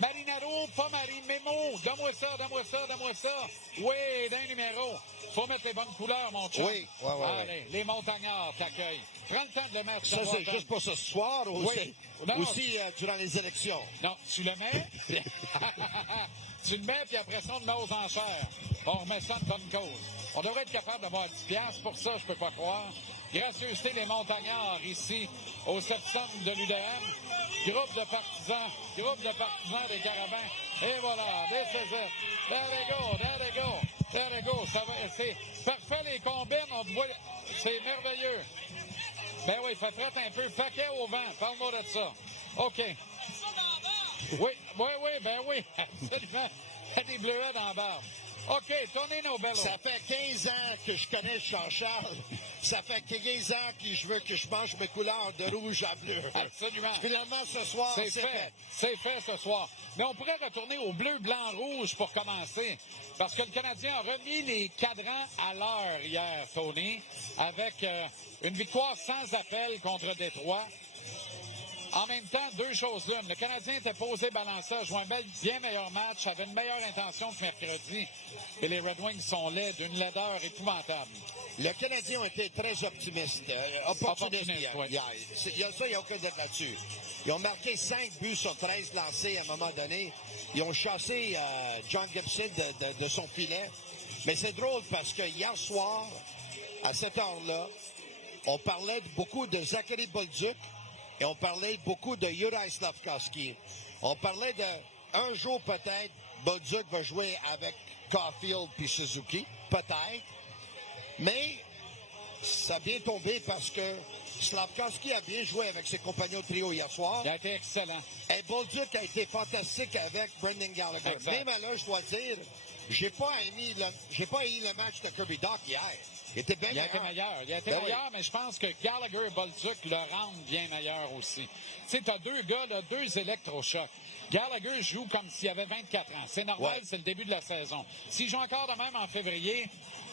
Marinaro, pas Marine Memo. Donne-moi ça, donne-moi ça, donne-moi ça. Oui, d'un numéro. Faut mettre les bonnes couleurs, mon chum. Oui, Allez, les montagnards t'accueillent. Prends le temps de le mettre. Ça, c'est juste pour ce soir ou Oui. aussi durant les élections? Non, tu le mets. Tu le mets, puis après ça, on le met aux enchères. On remet ça de bonne cause. On devrait être capable d'avoir 10$. Pour ça, je peux pas croire. Gracieuseté des montagnards ici, au septembre de l'UDM. Groupe de partisans des Carabins. Et voilà, this is it. There they go, there they go, there they go. Ça va, c'est parfait, les combines, on te voit, c'est merveilleux. Ben oui, fait traite un peu, paquet au vent, parle-moi de ça. OK. Oui, ben oui, absolument. Il y a des bleuets dans la barbe. OK, tournez nos bellos. Ça fait 15 ans que je connais Jean-Charles. Ça fait 15 ans que je veux que je mange mes couleurs de rouge à bleu. Absolument. Finalement, ce soir, c'est fait. C'est fait ce soir. Mais on pourrait retourner au bleu, blanc, rouge pour commencer. Parce que le Canadien a remis les cadrans à l'heure hier, Tony, avec une victoire sans appel contre Détroit. En même temps, deux choses l'une. Le Canadien était posé balancé, a joué un bien meilleur match, avait une meilleure intention que mercredi. Et les Red Wings sont laids, d'une laideur épouvantable. Le Canadien a été très optimiste hier. Oui. Il y a ça, il n'y a aucun doute là-dessus. Ils ont marqué 5 buts sur 13 lancés à un moment donné. Ils ont chassé John Gibson de son filet. Mais c'est drôle parce que hier soir, à cette heure-là, on parlait beaucoup de Zachary Bolduc. Et on parlait beaucoup de Juraj Slafkovský. On parlait un jour peut-être, Bolduc va jouer avec Caulfield puis Suzuki. Peut-être. Mais ça a bien tombé parce que Slafkovský a bien joué avec ses compagnons de trio hier soir. Il a été excellent. Et Bolduc a été fantastique avec Brendan Gallagher. Exact. Même là, je dois dire, j'ai pas aimé le match de Kirby Dach hier. Il était bien meilleur. Il a été meilleur, mais je pense que Gallagher et Bolduc le rendent bien meilleur aussi. Tu sais, t'as deux gars, là, deux électrochocs. Gallagher joue comme s'il avait 24 ans. C'est normal, c'est le début de la saison. S'il joue encore de même en février,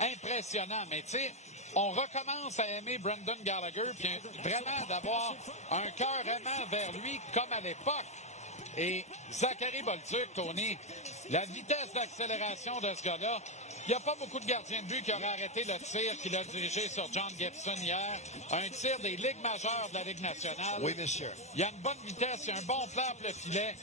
impressionnant. Mais tu sais, on recommence à aimer Brendan Gallagher, puis vraiment d'avoir un cœur aimant vers lui comme à l'époque. Et Zachary Bolduc, Tony, la vitesse d'accélération de ce gars-là, il n'y a pas beaucoup de gardiens de but qui auraient arrêté le tir qu'il a dirigé sur John Gibson hier. Un tir des ligues majeures de la Ligue nationale. Oui, monsieur. Il y a une bonne vitesse, il y a un bon flair pour le filet.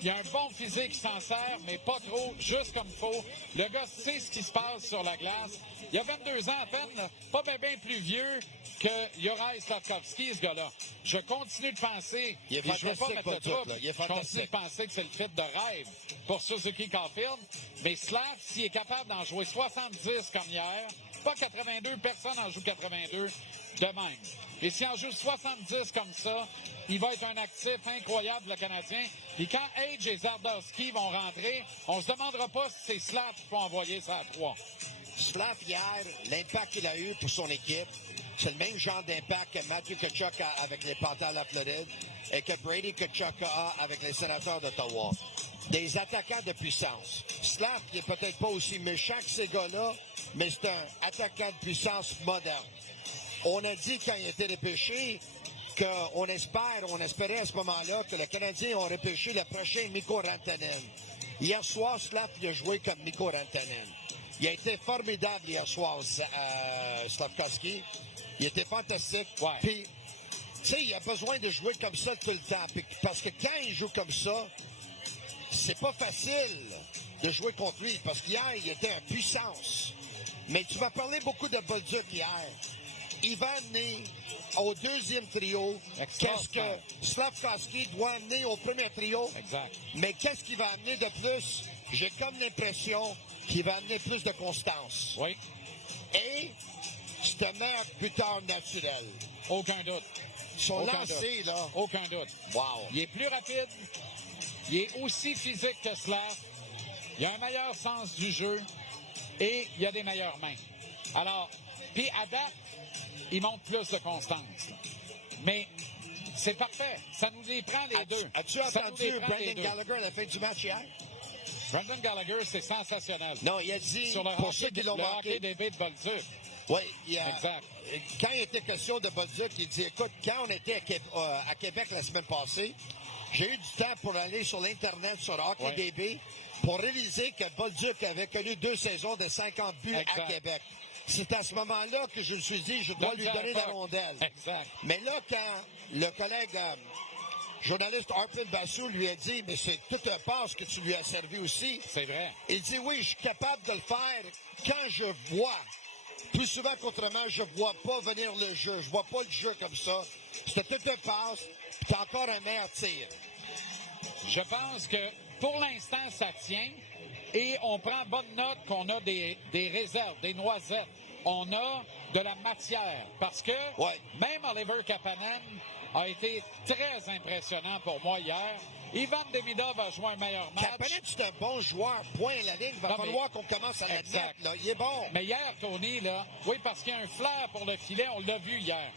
Il y a un bon physique qui s'en sert, mais pas trop, juste comme il faut. Le gars sait ce qui se passe sur la glace. Il a 22 ans à peine, là, pas bien plus vieux que Juraj Slafkovský, ce gars-là. Je continue de penser, il est et je veux pas mettre le trouble, il est je continue de penser que c'est le fit de rêve pour Suzuki Caulfield, mais Slav, s'il est capable d'en jouer 70 comme hier, pas 82, personne n'en joue 82 de même. Et s'il en joue 70 comme ça, il va être un actif incroyable, le Canadien. Et quand Age et Zardowski vont rentrer, on se demandera pas si c'est Slav qu'il faut envoyer ça à 3. Slav, hier, l'impact qu'il a eu pour son équipe, c'est le même genre d'impact que Matthew Tkachuk a avec les Panthers de la Floride et que Brady Tkachuk a avec les Sénateurs d'Ottawa. Des attaquants de puissance. Slav, il est peut-être pas aussi méchant que ces gars-là, mais c'est un attaquant de puissance moderne. On a dit quand il était repêché qu'on espérait à ce moment-là que le Canadien a repêché le prochain Mikko Rantanen. Hier soir, Slav, il a joué comme Mikko Rantanen. Il a été formidable hier soir, Slafkovský. Il était fantastique. Ouais. Puis, tu sais, il a besoin de jouer comme ça tout le temps. Parce que quand il joue comme ça, c'est pas facile de jouer contre lui. Parce qu'hier, il était en puissance. Mais tu m'as parlé beaucoup de Bolduc hier. Il va amener au deuxième trio qu'est-ce que Slafkovský doit amener au premier trio. Exact. Mais qu'est-ce qu'il va amener de plus? J'ai comme l'impression qu'il va amener plus de constance. Oui. Et c'est un meilleur buteur naturel. Aucun doute. Son lancé, là. Aucun doute. Wow. Il est plus rapide. Il est aussi physique que Slav. Il a un meilleur sens du jeu. Et il a des meilleures mains. Alors, puis à date, il montre plus de constance. Mais c'est parfait. Ça nous les prend les deux. As-tu entendu Brendan Gallagher à la fin du match hier? Brendan Gallagher, c'est sensationnel. Non, il a dit, sur le pour hockey, ceux qui l'ont le manqué, hockey des Bolduc. Oui, Exact. Quand il était question de Bolduc, il dit, écoute, quand on était à Québec la semaine passée, j'ai eu du temps pour aller sur l'Internet, sur HockeyDB, pour réaliser que Bolduc avait connu 2 saisons de 50 buts à Québec. C'est à ce moment-là que je me suis dit, je dois lui donner la rondelle. Exact. Mais là, quand le collègue journaliste Arpin Bassou lui a dit, mais c'est tout un passe que tu lui as servi aussi. C'est vrai. Il dit, oui, je suis capable de le faire quand je vois. Plus souvent qu'autrement, je vois pas venir le jeu. Je vois pas le jeu comme ça. C'était tout un passe, puis t'as encore un meilleur tir. Je pense que pour l'instant, ça tient. Et on prend bonne note qu'on a des réserves, des noisettes. On a de la matière. Parce que même Oliver Kapanen a été très impressionnant pour moi hier. Ivan Demidov a joué un meilleur match. Kapanen, c'est un bon joueur. Point à la ligne. Il va falloir qu'on commence à l'admettre. Il est bon. Mais hier, Tony, là, oui, parce qu'il y a un flair pour le filet. On l'a vu hier.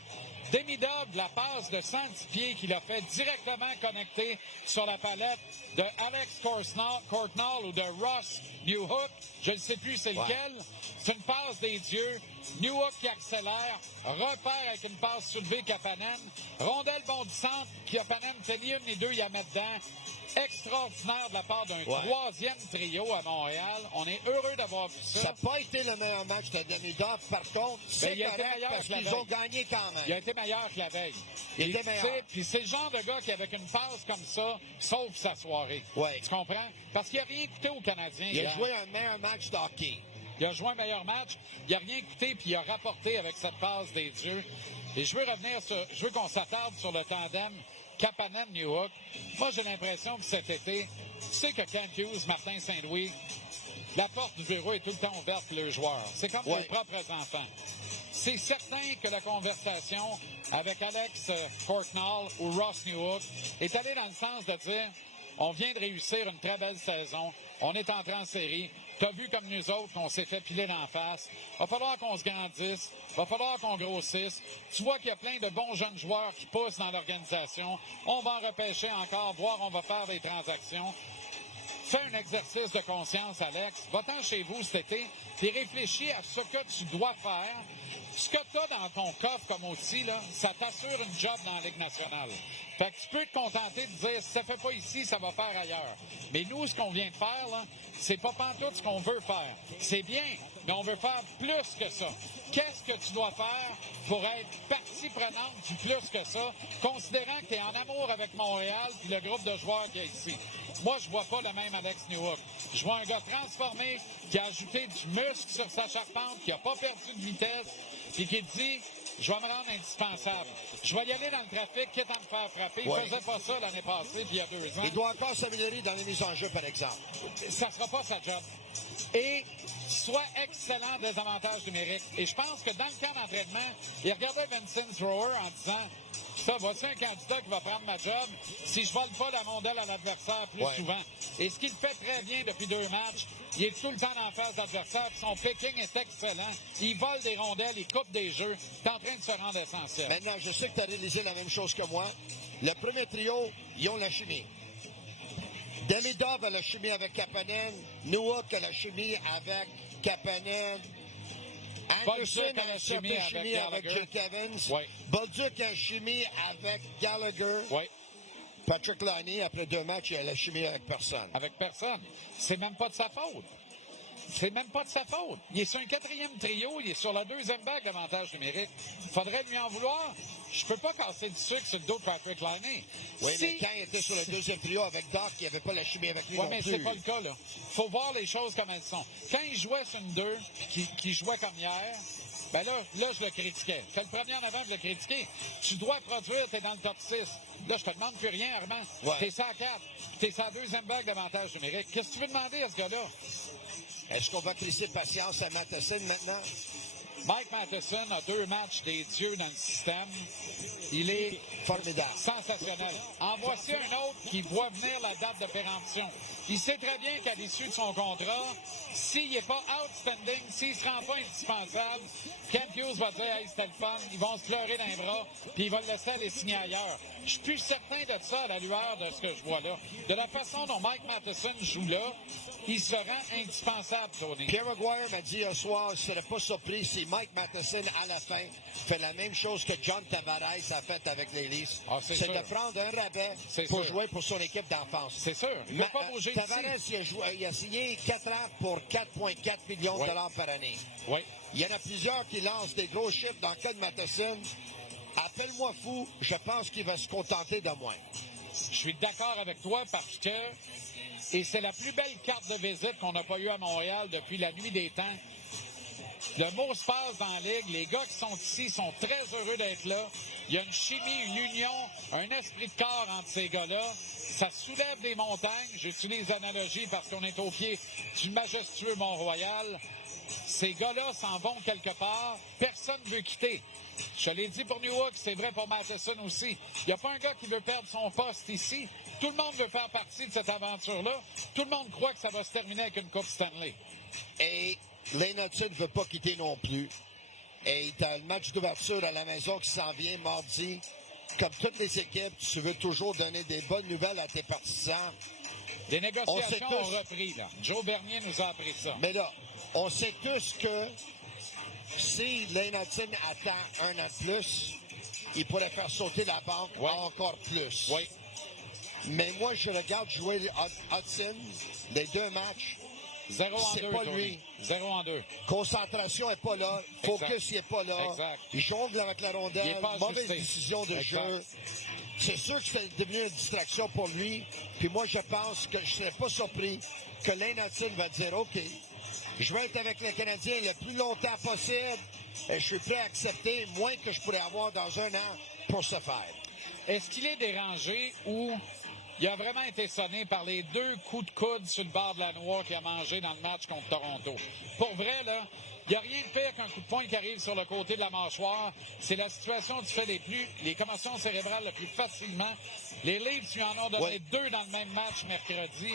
Demidov, la passe de 110 pieds qu'il a fait directement connecté sur la palette de Alex Courtnall ou de Ross Newhook, je ne sais plus c'est lequel. C'est une passe des dieux. Newhook qui accélère, repère avec une passe soulevée Kapanen. Rondelle bondissante, Kapanen fait ni une ni deux, il y a mettre dedans. Extraordinaire de la part d'un troisième trio à Montréal. On est heureux d'avoir vu ça. Ça n'a pas été le meilleur match de Demidov. Par contre, c'est correct parce qu'ils ont gagné quand même. Il a été meilleur que la veille. Il était meilleur. Puis c'est le genre de gars qui, avec une passe comme ça, sauve sa soirée. Tu comprends? Parce qu'il n'a rien coûté aux Canadiens. Il a joué un meilleur match de hockey. Il a joué un meilleur match. Il n'a rien coûté, puis il a rapporté avec cette passe des dieux. Et je veux qu'on s'attarde sur le tandem Kapanen-Newhook. Moi, j'ai l'impression que cet été, tu sais que Kent Hughes, Martin Saint-Louis, la porte du bureau est tout le temps ouverte pour les joueurs. C'est comme leurs propres enfants. C'est certain que la conversation avec Alex Courtnall ou Ross Newhook est allée dans le sens de dire on vient de réussir une très belle saison, on est entré en série, tu as vu comme nous autres qu'on s'est fait piler d'en face, va falloir qu'on se grandisse, va falloir qu'on grossisse. Tu vois qu'il y a plein de bons jeunes joueurs qui poussent dans l'organisation, on va en repêcher encore, voire on va faire des transactions. Fais un exercice de conscience, Alex. Va-t'en chez vous cet été, puis réfléchis à ce que tu dois faire. Ce que tu as dans ton coffre comme outil, là, ça t'assure une job dans la Ligue nationale. Fait que tu peux te contenter de dire, si ça fait pas ici, ça va faire ailleurs. Mais nous, ce qu'on vient de faire, là, c'est pas pantoute ce qu'on veut faire. C'est bien, mais on veut faire plus que ça. Qu'est-ce que tu dois faire pour être partie prenante du plus que ça, considérant que tu es en amour avec Montréal et le groupe de joueurs qu'il y a ici? Moi, je vois pas le même Alex Newhook. Je vois un gars transformé qui a ajouté du muscle sur sa charpente, qui a pas perdu de vitesse, et qui dit je vais me rendre indispensable. Je vais y aller dans le trafic, quitte à me faire frapper. Il faisait pas ça l'année passée, puis il y a 2 ans. Il doit encore s'améliorer dans les mises en jeu, par exemple. Ça sera pas sa job. Et soit excellent des avantages numériques. Et je pense que dans le camp d'entraînement, il regardait Vincent Thrower en disant ça, voici un candidat qui va prendre ma job si je vole pas la rondelle à l'adversaire plus souvent. Et ce qu'il fait très bien depuis 2 matchs, il est tout le temps en face de l'adversaire, son picking est excellent. Il vole des rondelles, il coupe des jeux. Il est en train de se rendre essentiel. Maintenant, je sais que tu as réalisé la même chose que moi. Le premier trio, ils ont la chimie. Demidov a la chimie avec Kapanen. Newhook a la chimie avec Kapanen. Anderson a la chimie avec Jake Evans. Bolduc a la chimie avec Gallagher. Patrick Laine, après 2 matchs, il a la chimie avec personne. Avec personne. C'est même pas de sa faute. C'est même pas de sa faute. Il est sur un 4e trio, il est sur la 2e bague d'avantage numérique. Il faudrait lui en vouloir. Je peux pas casser du sucre sur le dos de Patrick Laine. Oui, mais quand il était sur le 2e trio avec Doc, il n'y avait pas la chimie avec lui non mais plus. c'est pas le cas, là. Faut voir les choses comme elles sont. Quand il jouait sur une 2, puis qu'il jouait comme hier, ben là, je le critiquais. Fais le premier en avant, je le critiquais. Tu dois produire, t'es dans le top 6. Là, je te demande plus rien, Armand. T'es 104, t'es sur la 2e bague d'avantage numérique. Qu'est-ce que tu veux demander à ce gars-là? Est-ce qu'on va laisser patience à Matheson maintenant? Mike Matheson a 2 matchs des dieux dans le système. Il est formidable, sensationnel. En voici un autre qui voit venir la date de péremption. Il sait très bien qu'à l'issue de son contrat, s'il n'est pas outstanding, s'il ne se rend pas indispensable, Kent Hughes va dire « Hey, c'était le fun », ils vont se pleurer dans les bras, puis il va le laisser aller signer ailleurs. Je suis plus certain de ça à la lueur de ce que je vois là. De la façon dont Mike Matheson joue là, il se rend indispensable, Tony. Pierre Maguire m'a dit un soir, je ne serais pas surpris si Mike Matheson, à la fin, fait la même chose que John Tavares a fait avec les Leafs. Ah, c'est sûr. De prendre un rabais pour jouer pour son équipe d'enfance. C'est sûr. Il ne va pas bouger Tavares, il a signé 4 ans pour 4,4 millions de dollars par année. Oui. Il y en a plusieurs qui lancent des gros chiffres dans le cas de Matheson. Appelle-moi fou, je pense qu'il va se contenter de moins. Je suis d'accord avec toi parce que, et c'est la plus belle carte de visite qu'on n'a pas eue à Montréal depuis la nuit des temps. Le mot se passe dans la Ligue. Les gars qui sont ici sont très heureux d'être là. Il y a une chimie, une union, un esprit de corps entre ces gars-là. Ça soulève des montagnes. J'utilise l'analogie parce qu'on est au pied du majestueux Mont-Royal. Ces gars-là s'en vont quelque part. Personne ne veut quitter. Je l'ai dit pour Newhook, c'est vrai pour Matheson aussi. Il n'y a pas un gars qui veut perdre son poste ici. Tout le monde veut faire partie de cette aventure-là. Tout le monde croit que ça va se terminer avec une Coupe Stanley. Et Lane Hutson ne veut pas quitter non plus. Et tu as le match d'ouverture à la maison qui s'en vient mardi. Comme toutes les équipes, tu veux toujours donner des bonnes nouvelles à tes partisans. Les négociations ont repris, là. Joe Bernier nous a appris ça. Mais là, on sait tous que si Lane Hutson attend un an de plus, il pourrait faire sauter la banque encore plus. Oui. Mais moi, je regarde jouer Hudson, les 2 matchs. 0 en 2, c'est pas Tony. lui. 0 en 2. Concentration n'est pas là. Focus n'est pas là. Exact. Il jongle avec la rondelle. Mauvaise décision de jeu. C'est sûr que c'est devenu une distraction pour lui. Puis moi, je pense que je ne serais pas surpris que Lane Hutson va dire, OK, je vais être avec les Canadiens le plus longtemps possible et je suis prêt à accepter moins que je pourrais avoir dans un an pour ce faire. Est-ce qu'il est dérangé ou il a vraiment été sonné par les 2 coups de coude sur le bord de la noix qu'il a mangé dans le match contre Toronto? Pour vrai, là, il n'y a rien de pire qu'un coup de poing qui arrive sur le côté de la mâchoire. C'est la situation où tu fais les commotions cérébrales le plus facilement. Les Leafs lui en ont donné 2 dans le même match mercredi.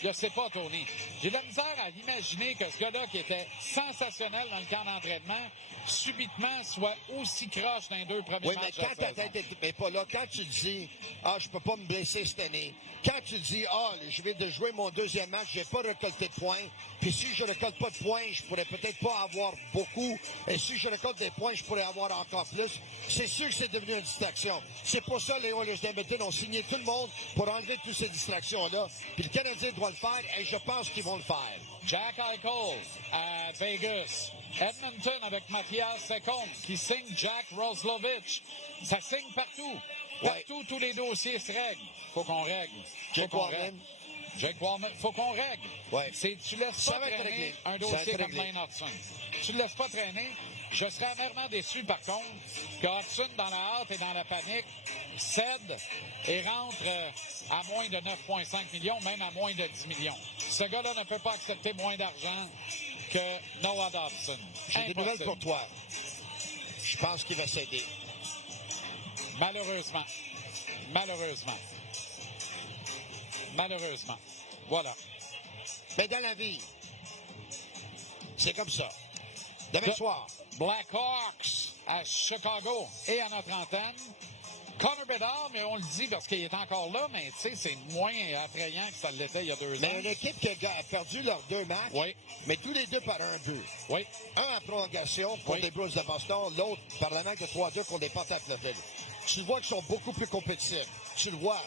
Je ne sais pas, Tony. J'ai de la misère à imaginer que ce gars-là, qui était sensationnel dans le camp d'entraînement, subitement soit aussi croche dans les 2 premiers matchs. Oui, mais quand ta tête n'est pas là, quand tu dis « Ah, je peux pas me blesser cette année », quand tu dis « Ah, je vais de jouer mon 2e match, je vais pas récolter de points, puis si je récolte pas de points, je pourrais peut-être pas avoir beaucoup, et si je récolte des points, je pourrais avoir encore plus », c'est sûr que c'est devenu une distraction. C'est pour ça les Oilers d'Edmonton ont signé tout le monde pour enlever toutes ces distractions-là, puis le Canadien doit le faire, et je pense qu'ils vont le faire. Jack Eichel à Vegas. Edmonton avec Mathias Sekon qui signe Jack Roslovich. Ça signe partout. Partout, tous les dossiers se règlent. Faut qu'on règle. Jake Warren. Jake Warren, faut qu'on règle. Ouais. Tu laisses pas traîner un dossier comme Lane Hutson. Tu le laisses pas traîner. Je serais amèrement déçu, par contre, que Hudson, dans la hâte et dans la panique, cède et rentre à moins de 9,5 millions, même à moins de 10 millions. Ce gars-là ne peut pas accepter moins d'argent que Noah Dobson. J'ai des nouvelles pour toi. Je pense qu'il va céder. Malheureusement. Malheureusement. Malheureusement. Voilà. Mais dans la vie, c'est comme ça. Demain soir. Blackhawks à Chicago et à notre antenne. Connor Bedard, mais on le dit parce qu'il est encore là, mais tu sais, c'est moins attrayant que ça l'était il y a 2 ans. Mais une équipe qui a perdu leurs 2 matchs, mais tous les 2 par un but. Oui. Un en prolongation contre les Bruins de Boston, l'autre par la manque de 3-2 contre les Panthers de Floride. Tu vois qu'ils sont beaucoup plus compétitifs. Tu le vois.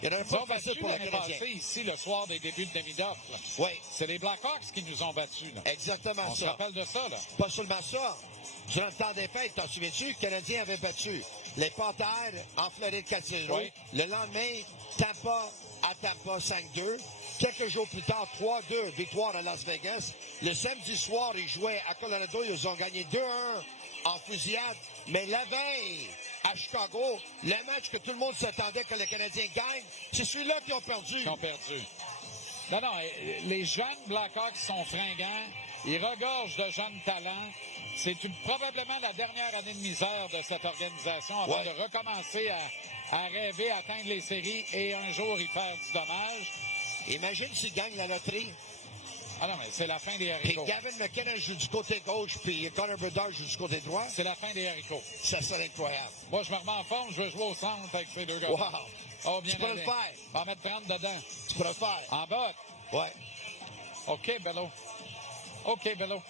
Il y en a un peu facile pour la Canadienne. Passé ici le soir des débuts de Davidoff. Oui. C'est les Blackhawks qui nous ont battus. Là. Exactement ça. On se rappelle de ça, là. Pas seulement ça. Durant le temps des fêtes, t'en souviens-tu, le Canadien avait battu les Panthers en Floride 4-0. Oui. Le lendemain, Tampa à Tampa 5-2. Quelques jours plus tard, 3-2, victoire à Las Vegas. Le samedi soir, ils jouaient à Colorado. Ils ont gagné 2-1 en fusillade. Mais la veille, à Chicago, le match que tout le monde s'attendait que les Canadiens gagnent, c'est celui-là qui ont perdu. Ils ont perdu. Non, les jeunes Blackhawks sont fringants. Ils regorgent de jeunes talents. C'est probablement la dernière année de misère de cette organisation avant de recommencer à rêver, à atteindre les séries et un jour y faire du dommage. Imagine s'ils gagnent la loterie. Ah non, mais c'est la fin des Puis haricots. Gavin McKinnon joue du côté gauche, puis Connor Bedard joue du côté droit. C'est la fin des haricots. Ça serait incroyable. Moi, je me remets en forme, je veux jouer au centre avec ces deux gars. Wow. Oh, bien Tu peux le allé. faire. On va mettre 30 dedans. Tu peux le faire. En bas. Ouais. OK, Bello. OK, Bello.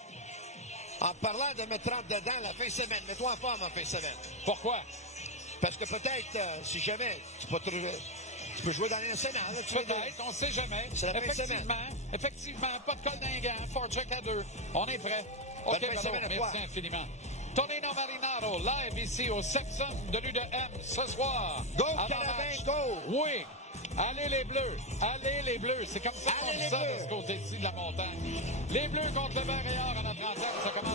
En parlant de mettre 30 dedans la fin de semaine, mets-toi en forme en fin de semaine. Pourquoi? Parce que peut-être, si jamais, tu peux jouer dans les nationales. Peut-être, on ne sait jamais. C'est la fin de semaine. Effectivement, pas de col d'ingant, Fortcheck à 2. On est prêt. OK, Bonne fin de Bello, semaine à toi. merci infiniment. Tonino Marinaro, live ici au Sexum de l'UDM ce soir. Go, Avant Canadien, match. go! Oui. Allez les Bleus. Allez les Bleus. C'est comme ça qu'on Allez dit les ça de Bleus. ce côté-ci de la montagne. Les Bleus contre le vert et or à notre antenne. Ça commence